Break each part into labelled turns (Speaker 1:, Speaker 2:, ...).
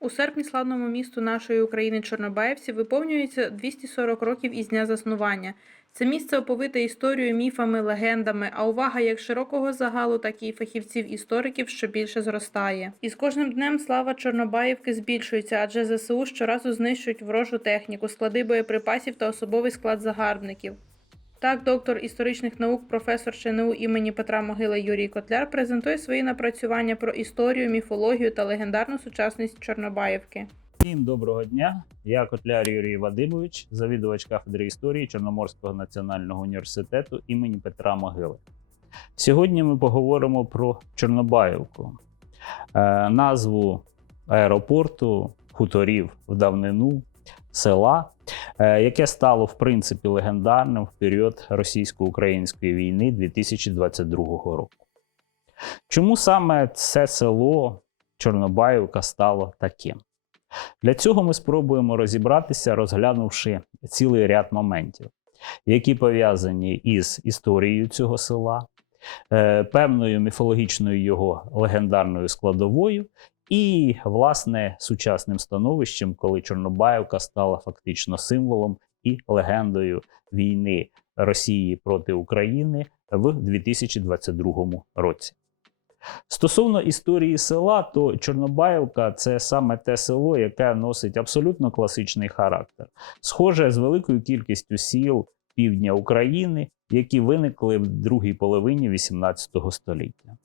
Speaker 1: У серпні славному місту нашої України Чорнобаївці виповнюється 240 років із дня заснування. Це місце оповите історією, міфами, легендами, а увага як широкого загалу, так і фахівців-істориків що більше зростає. І з кожним днем слава Чорнобаївки збільшується, адже ЗСУ щоразу знищують ворожу техніку, склади боєприпасів та особовий склад загарбників. Так, доктор історичних наук, професор ЧНУ імені Петра Могили Юрій Котляр презентує свої напрацювання про історію, міфологію та легендарну сучасність Чорнобаївки.
Speaker 2: Всім доброго дня. Я Котляр Юрій Вадимович, завідувач кафедри історії Чорноморського національного університету імені Петра Могили. Сьогодні ми поговоримо про Чорнобаївку, е, назву аеропорту, хуторів в давнину, села, е, яке стало в принципі легендарним в період російсько-української війни 2022 року. Чому саме це село Чорнобаївка стало таким? Для цього ми спробуємо розібратися, розглянувши цілий ряд моментів, які пов'язані із історією цього села, е, певною міфологічною його легендарною складовою, і, власне, сучасним становищем, коли Чорнобаївка стала фактично символом і легендою війни Росії проти України в 2022 році. Стосовно історії села, то Чорнобаївка це саме те село, яке носить абсолютно класичний характер, схоже з великою кількістю сіл півдня України, які виникли в другій половині XVIII століття.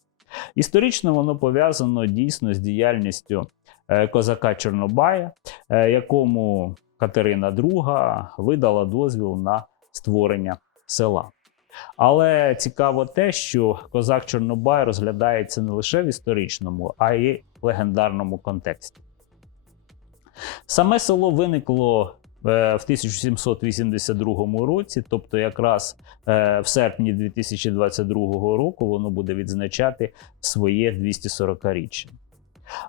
Speaker 2: Історично воно пов'язано дійсно з діяльністю е, козака Чорнобая, е, якому Катерина II видала дозвіл на створення села. Але цікаво те, що козак Чорнобай розглядається не лише в історичному, а й легендарному контексті. Саме село виникло в 1782 році, тобто якраз е, в серпні 2022 року воно буде відзначати своє 240-річчя.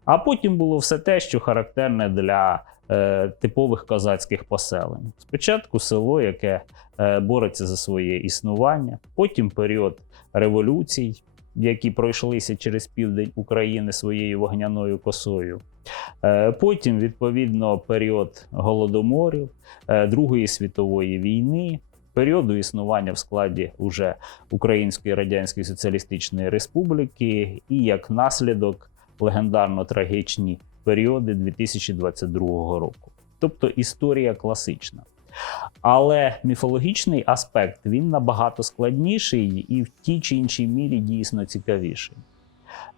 Speaker 2: А потім було все те, що характерне для е, типових козацьких поселень. Спочатку село, яке е, бореться за своє існування, потім період революцій, які пройшлися через південь України своєю вогняною косою. Е, Потім, відповідно, період голодоморів, е, Другої світової війни, періоду існування в складі уже Української Радянської Соціалістичної Республіки, і як наслідок легендарно трагічні періоди 2022 року. Тобто історія класична. Але міфологічний аспект він набагато складніший і в тій чи іншій мірі дійсно цікавіший.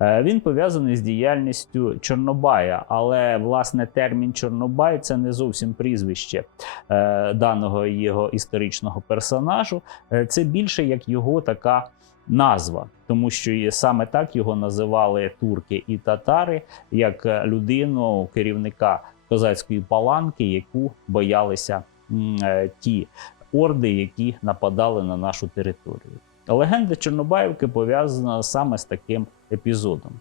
Speaker 2: Е, Він пов'язаний з діяльністю Чорнобая, але власне термін Чорнобай це не зовсім прізвище е, даного його історичного персонажу. Е, Це більше як його така назва, тому що саме так його називали турки і татари як людину, керівника козацької паланки, яку боялися ті орди, які нападали на нашу територію. Легенда Чорнобаївки пов'язана саме з таким епізодом,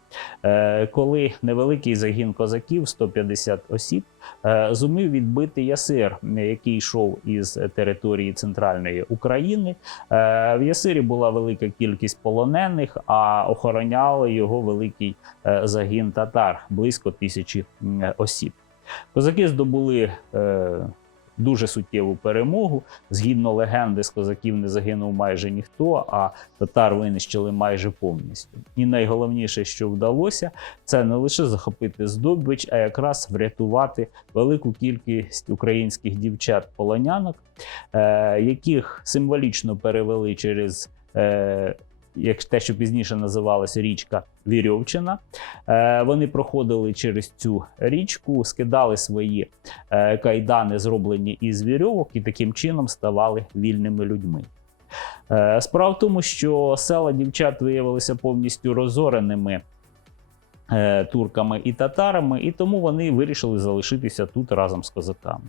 Speaker 2: Е, коли невеликий загін козаків, 150 осіб, е, зумів відбити Ясир, який йшов із території центральної України. Е, В Ясирі була велика кількість полонених, а охороняли його великий е, загін татар близько тисячі осіб. Козаки здобули е, дуже суттєву перемогу. Згідно легенди, з козаків не загинув майже ніхто, а татар винищили майже повністю. І найголовніше, що вдалося, це не лише захопити здобич, а якраз врятувати велику кількість українських дівчат-полонянок, е, яких символічно перевели через. Як те, що пізніше називалася річка Вірьовчина, Е, вони проходили через цю річку, скидали свої е, кайдани, зроблені із вірьовок, і таким чином ставали вільними людьми. Е, Справа в тому, що села дівчат виявилися повністю розореними турками і татарами, і тому вони вирішили залишитися тут разом з козаками.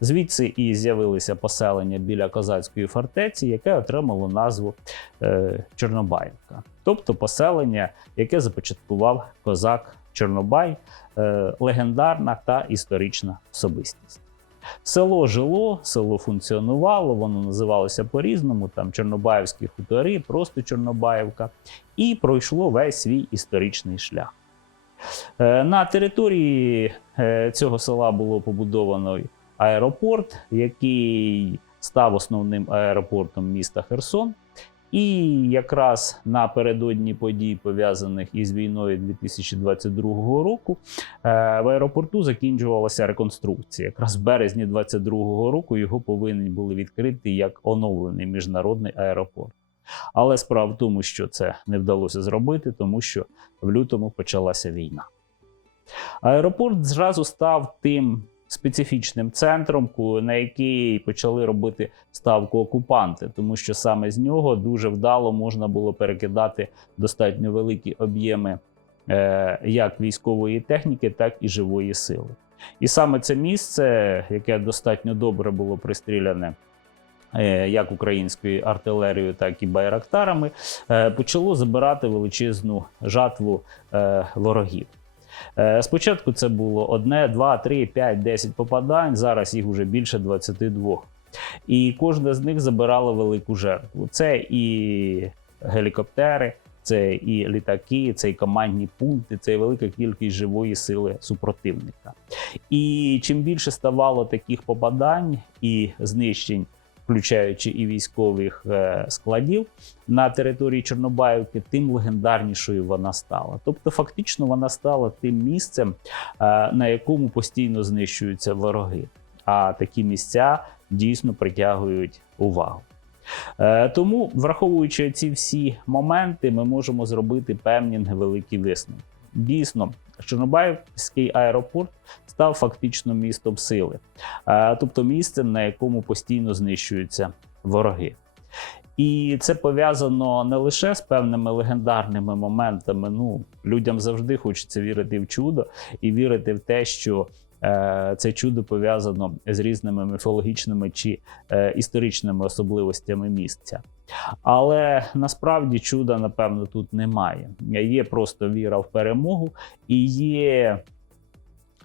Speaker 2: Звідси і з'явилися поселення біля козацької фортеці, яке отримало назву е, Чорнобаївка, тобто поселення, яке започаткував козак Чорнобай, е, легендарна та історична особистість. Село жило, село функціонувало, воно називалося по-різному: там Чорнобаївські хутори, просто Чорнобаївка, і пройшло весь свій історичний шлях. Е, На території е, цього села було побудовано аеропорт, який став основним аеропортом міста Херсон. І якраз напередодні подій, пов'язаних із війною 2022 року, е, в аеропорту закінчувалася реконструкція. Якраз в березні 2022 року його повинні були відкрити як оновлений міжнародний аеропорт. Але справа в тому, що це не вдалося зробити, тому що в лютому почалася війна. Аеропорт зразу став тим специфічним центром, на який почали робити ставку окупанти, тому що саме з нього дуже вдало можна було перекидати достатньо великі об'єми е, як військової техніки, так і живої сили. І саме це місце, яке достатньо добре було пристріляне. е, Як українською артилерією, так і байрактарами, е, почало забирати величезну жатву ворогів. Е, Спочатку це було одне, два, три, п'ять, десять попадань. Зараз їх вже більше 22. І кожна з них забирала велику жертву. Це і гелікоптери, це і літаки, це і командні пункти, це і велика кількість живої сили супротивника. І чим більше ставало таких попадань і знищень, включаючи і військових е, складів на території Чорнобаївки, тим легендарнішою вона стала. Тобто, фактично, вона стала тим місцем, е, на якому постійно знищуються вороги. А такі місця дійсно притягують увагу. Е, Тому, враховуючи ці всі моменти, ми можемо зробити певні невеликі висновки. Дійсно, Чорнобаївський аеропорт став фактично містом сили, Е, тобто місцем, на якому постійно знищуються вороги. І це пов'язано не лише з певними легендарними моментами. Ну, людям завжди хочеться вірити в чудо і вірити в те, що е, це чудо пов'язано з різними міфологічними чи е, історичними особливостями місця. Але насправді чуда, напевно, тут немає. Є просто віра в перемогу і є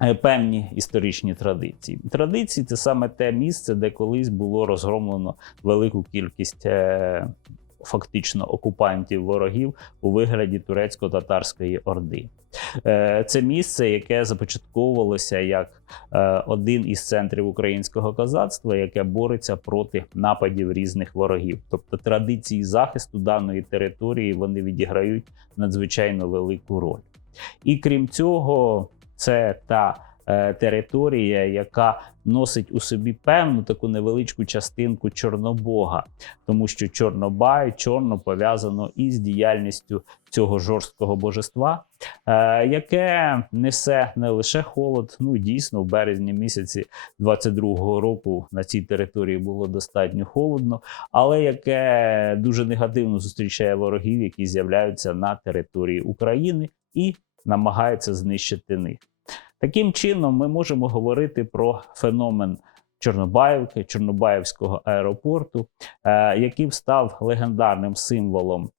Speaker 2: е, певні історичні традиції. Традиції це саме те місце, де колись було розгромлено велику кількість. Фактично окупантів ворогів у вигляді турецько-татарської орди. Е, Це місце, яке започатковувалося як е, один із центрів українського козацтва, яке бореться проти нападів різних ворогів. Тобто традиції захисту даної території вони відіграють надзвичайно велику роль. І крім цього, це та територія, яка носить у собі певну таку невеличку частинку Чорнобога, тому що Чорнобай чорно пов'язано із діяльністю цього жорсткого божества, е, яке несе не лише холод, ну дійсно в березні місяці 22-го року на цій території було достатньо холодно, але яке дуже негативно зустрічає ворогів, які з'являються на території України і намагаються знищити них. Таким чином, ми можемо говорити про феномен Чорнобаївки, Чорнобаївського аеропорту, е, який став легендарним символом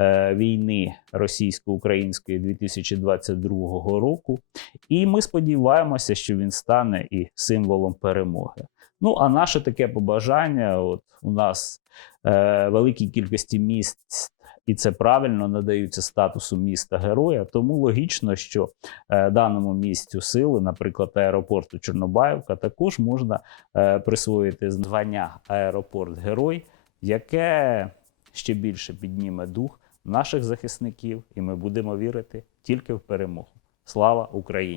Speaker 2: е, війни російсько-української 2022 року. І ми сподіваємося, що він стане і символом перемоги. Ну а наше таке побажання: от у нас е, великій кількості місць. І це правильно надаються статусу міста героя. Тому логічно, що е, даному місцю сили, наприклад, аеропорту Чорнобаївка, також можна е, присвоїти звання аеропорт Герой, яке ще більше підніме дух наших захисників, і ми будемо вірити тільки в перемогу. Слава Україні!